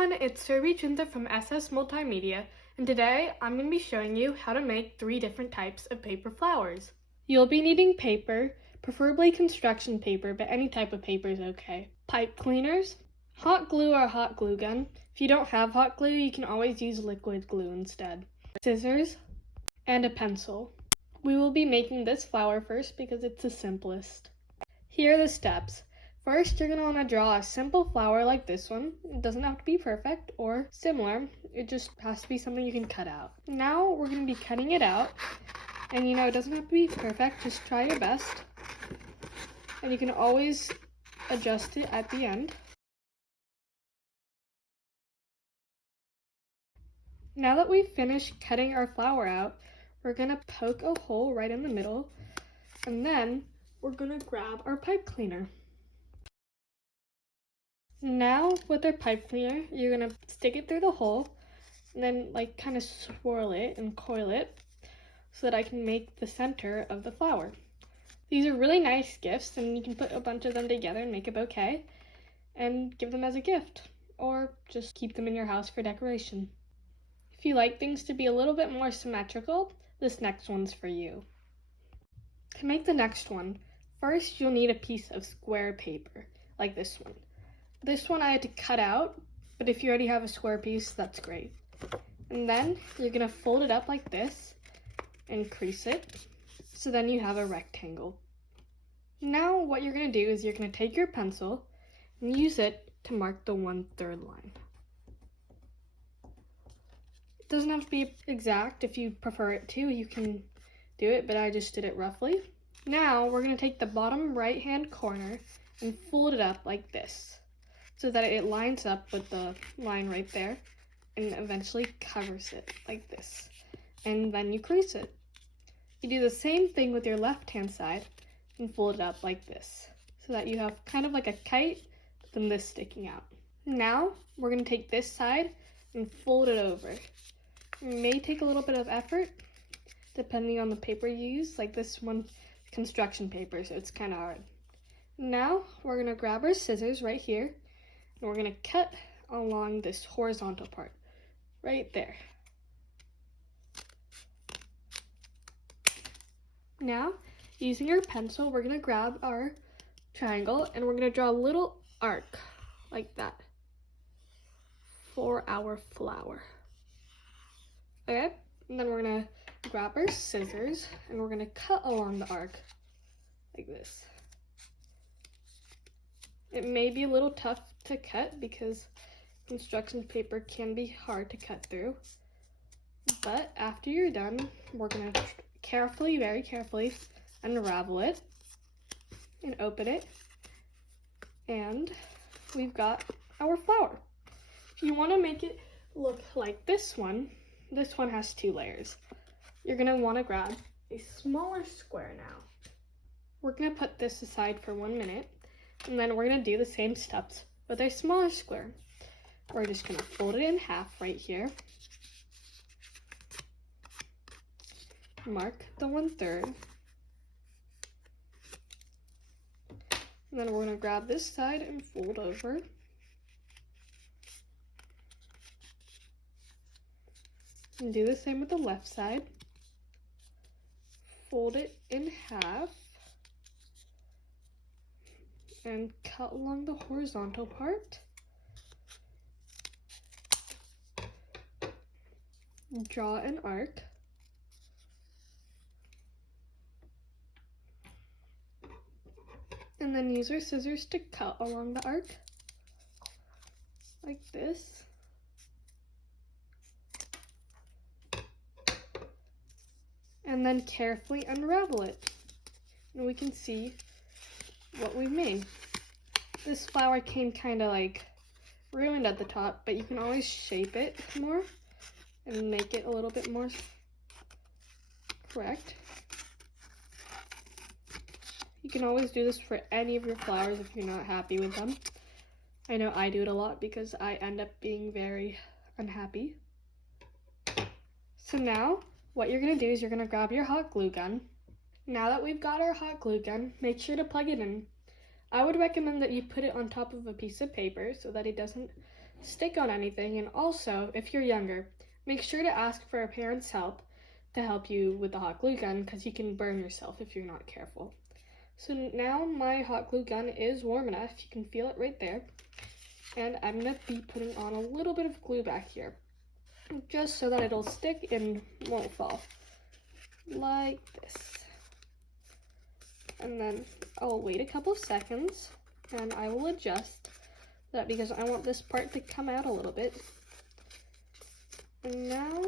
everyone, it's Chinta from SS Multimedia, and today I'm going to be showing you how to make 3 different types of paper flowers. You'll be needing paper, preferably construction paper, but any type of paper is okay. Pipe cleaners, hot glue or hot glue gun. If you don't have hot glue, you can always use liquid glue instead. Scissors, and a pencil. We will be making this flower first because it's the simplest. Here are the steps. First, you're going to want to draw a simple flower like this one. It doesn't have to be perfect or similar. It just has to be something you can cut out. Now, we're going to be cutting it out. And it doesn't have to be perfect. Just try your best. And you can always adjust it at the end. Now that we've finished cutting our flower out, we're going to poke a hole right in the middle. And then we're going to grab our pipe cleaner. Now, with our pipe cleaner, you're going to stick it through the hole and then kind of swirl it and coil it so that I can make the center of the flower. These are really nice gifts, and you can put a bunch of them together and make a bouquet and give them as a gift, or just keep them in your house for decoration. If you like things to be a little bit more symmetrical, this next one's for you. To make the next one, first you'll need a piece of square paper, like this one. This one I had to cut out, but if you already have a square piece, that's great. And then you're going to fold it up like this and crease it, so then you have a rectangle. Now what you're going to do is you're going to take your pencil and use it to mark the 1/3 line. It doesn't have to be exact. If you prefer it to, you can do it, but I just did it roughly. Now we're going to take the bottom right hand corner and fold it up like this, so that it lines up with the line right there and eventually covers it like this. And then you crease it. You do the same thing with your left-hand side and fold it up like this, so that you have kind of like a kite, but then this sticking out. Now, we're going to take this side and fold it over. It may take a little bit of effort, depending on the paper you use. Like this one, construction paper, so it's kind of hard. Now, we're going to grab our scissors right here, and we're going to cut along this horizontal part, right there. Now, using our pencil, we're going to grab our triangle, and we're going to draw a little arc, like that, for our flower. Okay, and then we're going to grab our scissors, and we're going to cut along the arc, like this. It may be a little tough to cut because construction paper can be hard to cut through. But after you're done, we're going to carefully, very carefully, unravel it and open it. And we've got our flower. If you want to make it look like this one has 2 layers. You're going to want to grab a smaller square now. We're going to put this aside for 1 minute. And then we're going to do the same steps with a smaller square. We're just going to fold it in half right here. Mark the 1/3. And then we're going to grab this side and fold over. And do the same with the left side. Fold it in half. And cut along the horizontal part. Draw an arc. And then use our scissors to cut along the arc, like this. And then carefully unravel it. And we can see what we made. This flower came kind of ruined at the top, but you can always shape it more and make it a little bit more correct. You can always do this for any of your flowers if you're not happy with them. I know I do it a lot because I end up being very unhappy. So now, what you're going to do is you're going to grab your hot glue gun. Now that we've got our hot glue gun, make sure to plug it in. I would recommend that you put it on top of a piece of paper so that it doesn't stick on anything. And also, if you're younger, make sure to ask for a parent's help to help you with the hot glue gun, because you can burn yourself if you're not careful. So now my hot glue gun is warm enough. You can feel it right there. And I'm going to be putting on a little bit of glue back here, just so that it'll stick and won't fall. Like this. And then I'll wait a couple seconds and I will adjust that because I want this part to come out a little bit. And now,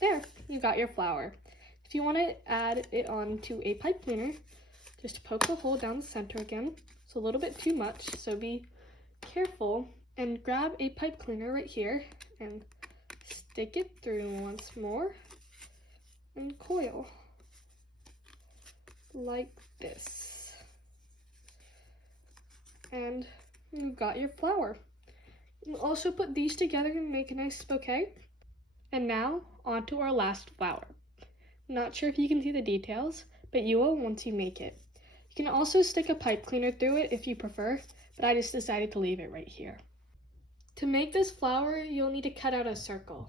there, you got your flower. If you want to add it onto a pipe cleaner, just poke the hole down the center again. It's a little bit too much, so be careful, and grab a pipe cleaner right here and stick it through once more and coil like this. And you've got your flower. You also put these together and make a nice bouquet. And now onto our last flower. Not sure if you can see the details, but you will once you make it. You can also stick a pipe cleaner through it if you prefer, but I just decided to leave it right here. To make this flower, you'll need to cut out a circle.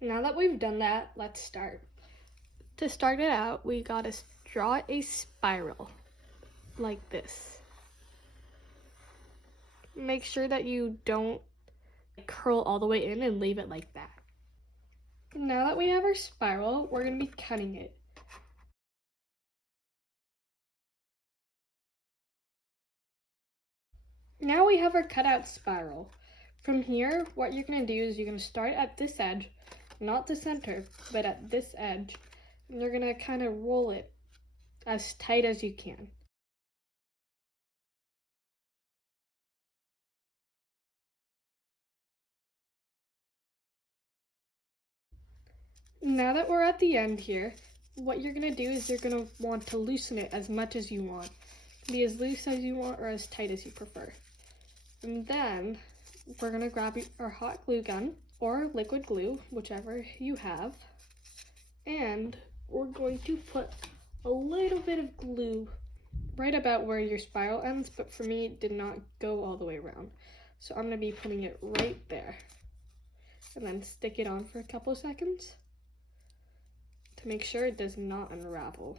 Now that we've done that, let's start. To start it out, we gotta draw a spiral, like this. Make sure that you don't curl all the way in and leave it like that. Now that we have our spiral, we're gonna be cutting it. Now we have our cutout spiral. From here, what you're going to do is you're going to start at this edge, not the center, but at this edge, and you're going to kind of roll it as tight as you can. Now that we're at the end here, what you're going to do is you're going to want to loosen it as much as you want. Be as loose as you want or as tight as you prefer. And then we're going to grab our hot glue gun or liquid glue, whichever you have, and we're going to put a little bit of glue right about where your spiral ends, but for me it did not go all the way around. So I'm going to be putting it right there and then stick it on for a couple seconds to make sure it does not unravel.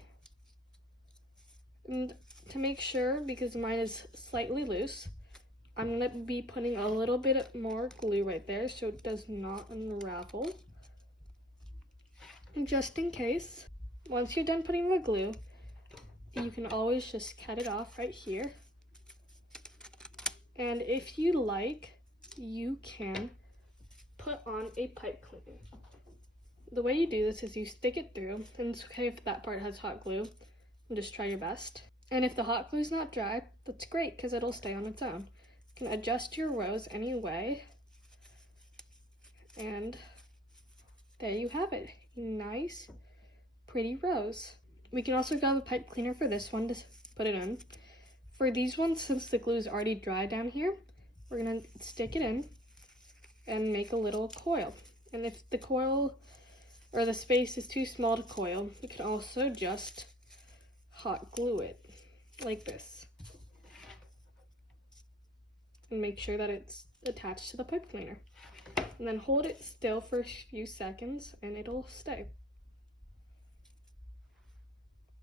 And to make sure, because mine is slightly loose, I'm going to be putting a little bit more glue right there so it does not unravel. And just in case, once you're done putting the glue, you can always just cut it off right here. And if you like, you can put on a pipe cleaner. The way you do this is you stick it through, and it's okay if that part has hot glue, and just try your best. And if the hot glue is not dry, that's great because it'll stay on its own. You can adjust your rows any way, and there you have it. Nice, pretty rows. We can also grab a pipe cleaner for this one to put it in. For these ones, since the glue is already dry down here, we're gonna stick it in and make a little coil. And if the coil or the space is too small to coil, you can also just hot glue it like this. And make sure that it's attached to the pipe cleaner. And then hold it still for a few seconds and it'll stay.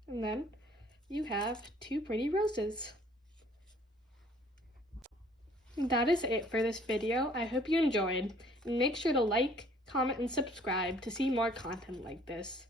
And then you have two pretty roses. That is it for this video. I hope you enjoyed. And make sure to like, comment, and subscribe to see more content like this.